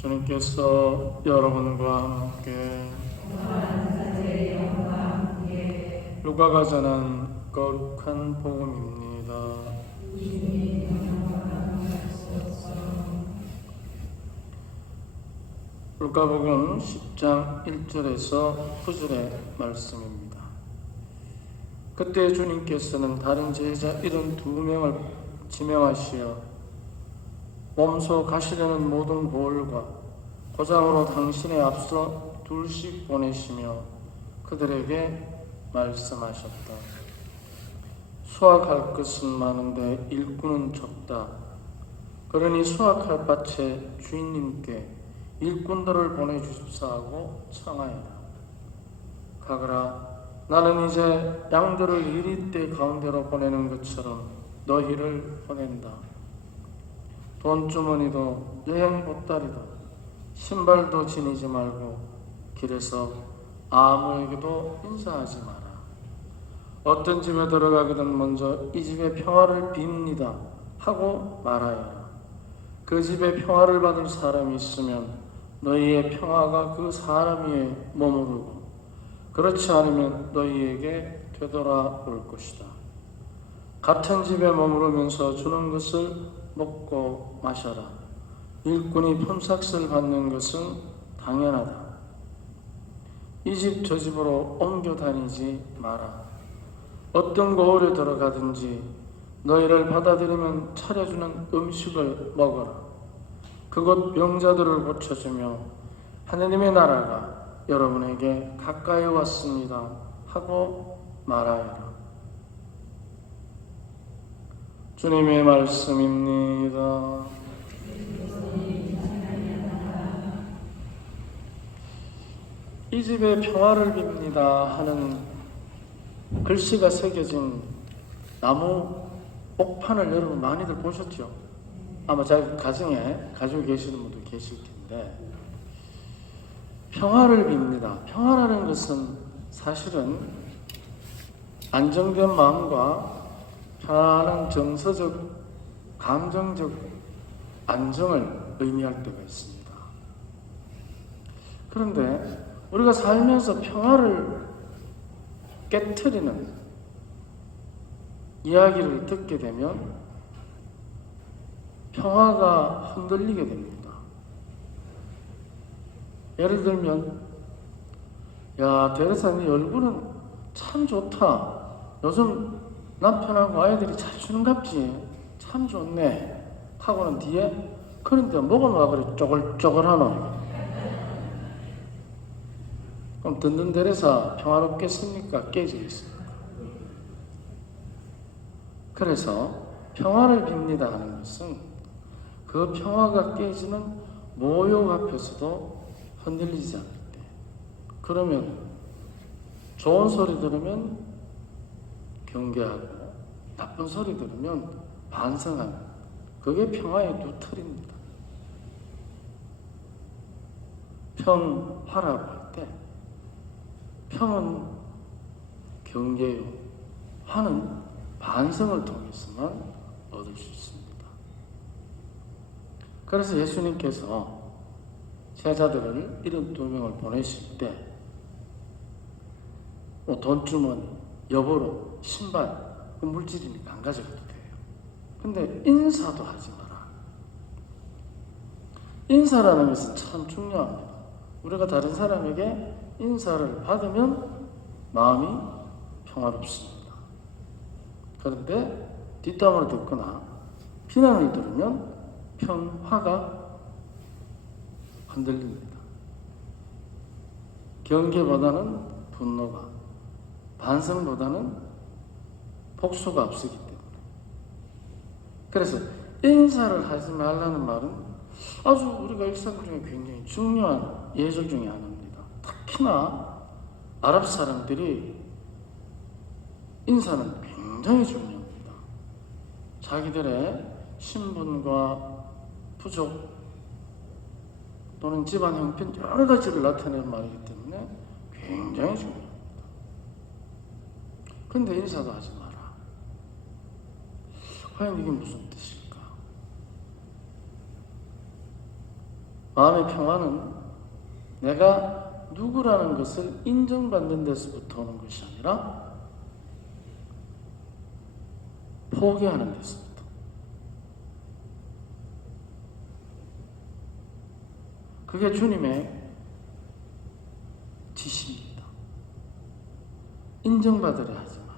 주님께서 여러분과 함께 루카가 전한 거룩한 복음입니다. 루카복음 10장 1절에서 9절의 말씀입니다. 그때 주님께서는 다른 제자 72명을 지명하시어 몸소 가시려는 모든 고을과 고장으로 당신의 앞서 둘씩 보내시며 그들에게 말씀하셨다. 수확할 것은 많은데 일꾼은 적다. 그러니 수확할 밭의 주인님께 일꾼들을 보내주십사 하고 청하여라. 가거라. 나는 이제 양들을 이리떼 가운데로 보내는 것처럼 너희를 보낸다. 돈주머니도 여행 보따리도 신발도 지니지 말고 길에서 아무에게도 인사하지 마라. 어떤 집에 들어가거든 먼저 이 집에 평화를 빕니다 하고 말하여라. 그 집에 평화를 받을 사람이 있으면 너희의 평화가 그 사람 위에 머무르고 그렇지 않으면 너희에게 되돌아올 것이다. 같은 집에 머무르면서 주는 것을 먹고 마셔라. 일꾼이 품삯을 받는 것은 당연하다. 이 집 저 집으로 옮겨 다니지 마라. 어떤 고을에 들어가든지 너희를 받아들이면 차려주는 음식을 먹어라. 그곳 병자들을 고쳐주며 하느님의 나라가 여러분에게 가까이 왔습니다 하고 말하여라. 주님의 말씀입니다. 이 집에 평화를 빕니다 하는 글씨가 새겨진 나무 옥판을 여러분 많이들 보셨죠? 아마 자기 가정에 가지고 계시는 분도 계실 텐데, 평화를 빕니다. 평화라는 것은 사실은 안정된 마음과 편안한 정서적, 감정적 안정을 의미할 때가 있습니다. 그런데 우리가 살면서 평화를 깨트리는 이야기를 듣게 되면 평화가 흔들리게 됩니다. 예를 들면, 야, 테레사 네 얼굴은 참 좋다. 요즘 남편하고 아이들이 잘 주는갑지. 참 좋네. 하고는 뒤에, 그런데 뭐가 막 그래 쪼글쪼글하노? 그럼 듣는 데레사 평화롭겠습니까? 깨져 있습니까? 그래서 평화를 빕니다 하는 것은 그 평화가 깨지는 모욕 앞에서도 흔들리지 않을 때, 그러면 좋은 소리 들으면 경계하고 나쁜 소리 들으면 반성하는, 그게 평화의 두 틀입니다. 평화라고 할 때 평은 경계요, 화는 반성을 통해서만 얻을 수 있습니다. 그래서 예수님께서 제자들을 72명을 보내실 때 돈주머니, 여보로, 신발, 그 물질이니까 안 가져가도 돼요. 근데 인사도 하지 마라. 인사라는 것은 참 중요합니다. 우리가 다른 사람에게 인사를 받으면 마음이 평화롭습니다. 그런데 뒷담화를 듣거나 비난을 들으면 평화가 흔들립니다. 경계보다는 분노가, 반성보다는 복수가 앞서기 때문에. 그래서 인사를 하지 말라는 말은 아주 우리가 일상 중에 굉장히 중요한 예절 중에 하나입니다. 특히나 아랍 사람들이 인사는 굉장히 중요합니다. 자기들의 신분과 부족 또는 집안 형편 여러 가지를 나타내는 말이기 때문에 굉장히 중요합니다. 그런데 인사도 하지 마라. 과연 이게 무슨 뜻일까? 마음의 평화는 내가 누구라는 것을 인정받는 데서부터 오는 것이 아니라 포기하는 데서부터. 그게 주님의 지시입니다. 인정받으려 하지 마라.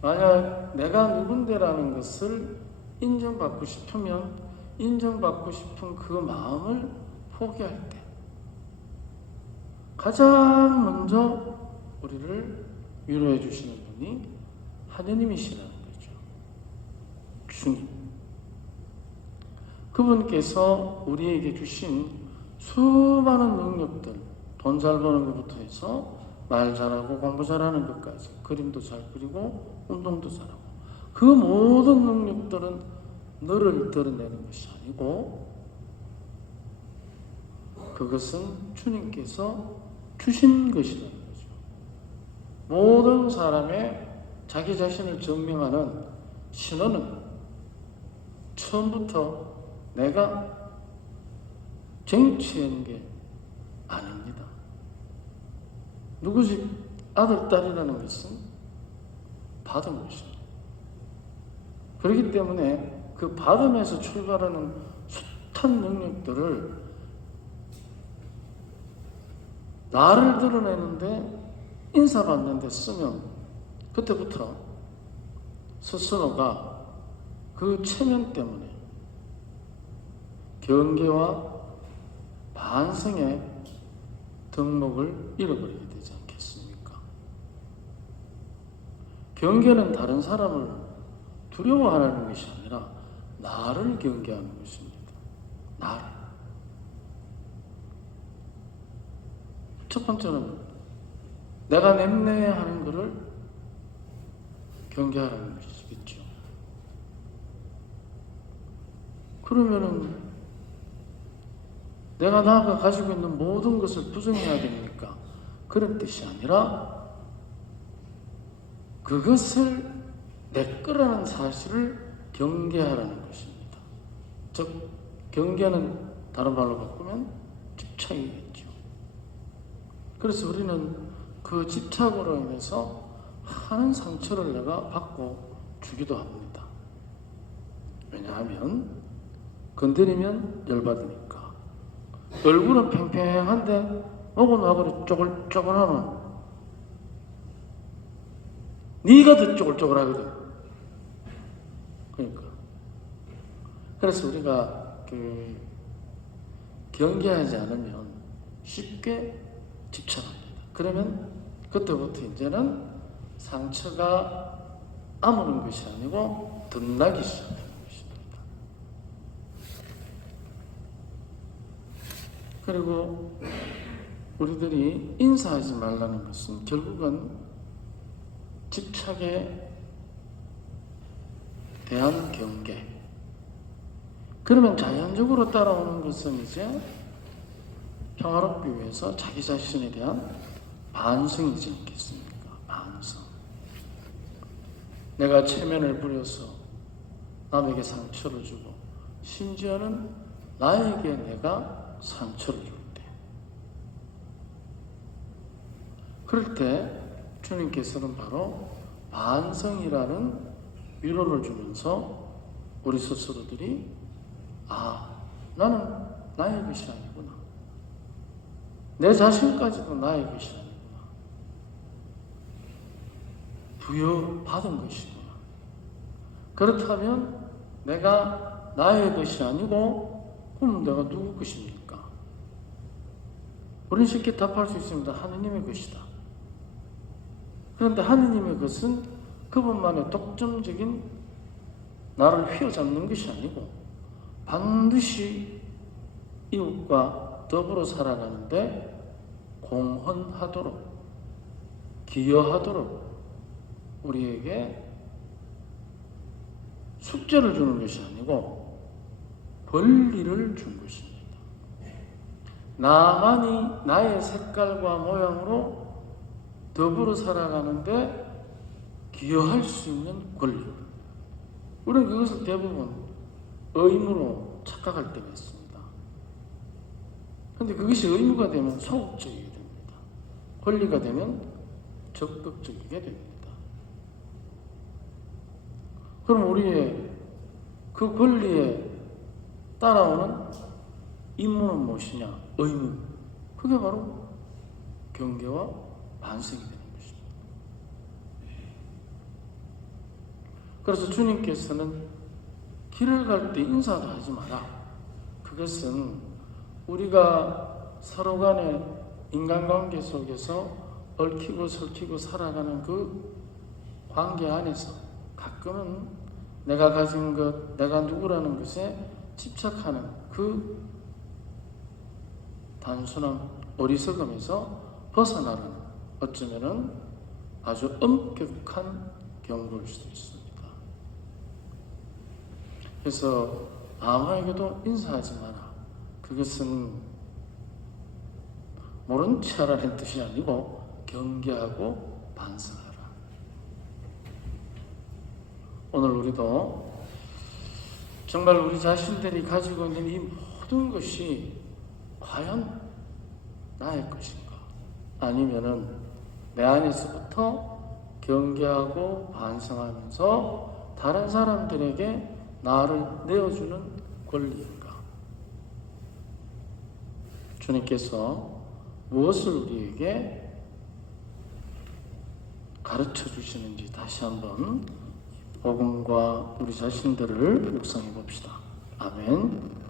만약 내가 누군데라는 것을 인정받고 싶으면 인정받고 싶은 그 마음을 포기할 때 가장 먼저 우리를 위로해 주시는 분이 하느님이시라는 거죠. 주님. 그분께서 우리에게 주신 수많은 능력들, 돈 잘 버는 것부터 해서 말 잘하고 공부 잘하는 것까지, 그림도 잘 그리고 운동도 잘하고, 그 모든 능력들은 너를 드러내는 것이 아니고 그것은 주님께서 주신 것이라는 거죠. 모든 사람의 자기 자신을 증명하는 신호는 처음부터 내가 쟁취한 게 아닙니다. 누구 집 아들, 딸이라는 것은 받은 것입니다. 그렇기 때문에 그 받음에서 출발하는 숱한 능력들을 나를 드러내는데 인사받는 데 쓰면 그때부터 스스로가 그 체면 때문에 경계와 반성의 덕목을 잃어버리게 되지 않겠습니까? 경계는 다른 사람을 두려워하는 것이 아니라 나를 경계하는 것입니다. 나를. 첫 번째는 내가 냄내하는 것을 경계하라는 것이겠죠. 그러면은 내가 나가 가지고 있는 모든 것을 부정해야 됩니까? 그런 뜻이 아니라 그것을 내 거라는 사실을 경계하라는 것입니다. 즉 경계는 다른 말로 바꾸면 집착이겠죠. 그래서 우리는 그 집착으로 인해서 많은 상처를 내가 받고 주기도 합니다. 왜냐하면 건드리면 열받으니까. 얼굴은 팽팽한데 목은 와그리 쪼글쪼글하노. 네가 더 쪼글쪼글하거든. 그러니까. 그래서 우리가 경계하지 않으면 쉽게 집착합니다. 그러면 그때부터 이제는 상처가 아무는 것이 아니고 덧나기 시작합니다. 그리고 우리들이 인사하지 말라는 것은 결국은 집착에 대한 경계. 그러면 자연적으로 따라오는 것은 이제 평화롭기 위해서 자기 자신에 대한 반성이지 않겠습니까? 반성. 내가 체면을 부려서 남에게 상처를 주고 심지어는 나에게 내가 상처를 줄 때, 그럴 때 주님께서는 바로 반성이라는 위로를 주면서 우리 스스로들이 나는 나의 것이 아니구나. 내 자신까지도 나의 것이 아니구나. 부여받은 것이구나. 그렇다면 내가 나의 것이 아니고 그럼 내가 누구 것입니까? 우리는 쉽게 답할 수 있습니다. 하느님의 것이다. 그런데 하느님의 것은 그분만의 독점적인 나를 휘어잡는 것이 아니고 반드시 이웃과 더불어 살아가는데 공헌하도록, 기여하도록 우리에게 숙제를 주는 것이 아니고 권리를 준 것입니다. 나만이 나의 색깔과 모양으로 더불어 살아가는데 기여할 수 있는 권리. 우리는 그것을 대부분 의무로 착각할 때가 있습니다. 그런데 그것이 의무가 되면 소극적이게 됩니다. 권리가 되면 적극적이게 됩니다. 그럼 우리의 그 권리에 따라오는 임무는 무엇이냐? 의무. 그게 바로 경계와 반성이 되는 것입니다. 그래서 주님께서는 길을 갈 때 인사도 하지 마라. 그것은 우리가 서로 간의 인간관계 속에서 얽히고 설키고 살아가는 그 관계 안에서 가끔은 내가 가진 것, 내가 누구라는 것에 집착하는 그 단순한 어리석음에서 벗어나는 어쩌면은 아주 엄격한 경고일 수도 있습니다. 그래서 아무에게도 인사하지 마라. 그것은 모른 체 하라는 뜻이 아니고 경계하고 반성하라. 오늘 우리도 정말 우리 자신들이 가지고 있는 이 모든 것이 과연 나의 것인가? 아니면은 내 안에서부터 경계하고 반성하면서 다른 사람들에게 나를 내어주는 권리인가? 주님께서 무엇을 우리에게 가르쳐 주시는지 다시 한번 복음과 우리 자신들을 묵상해 봅시다. 아멘.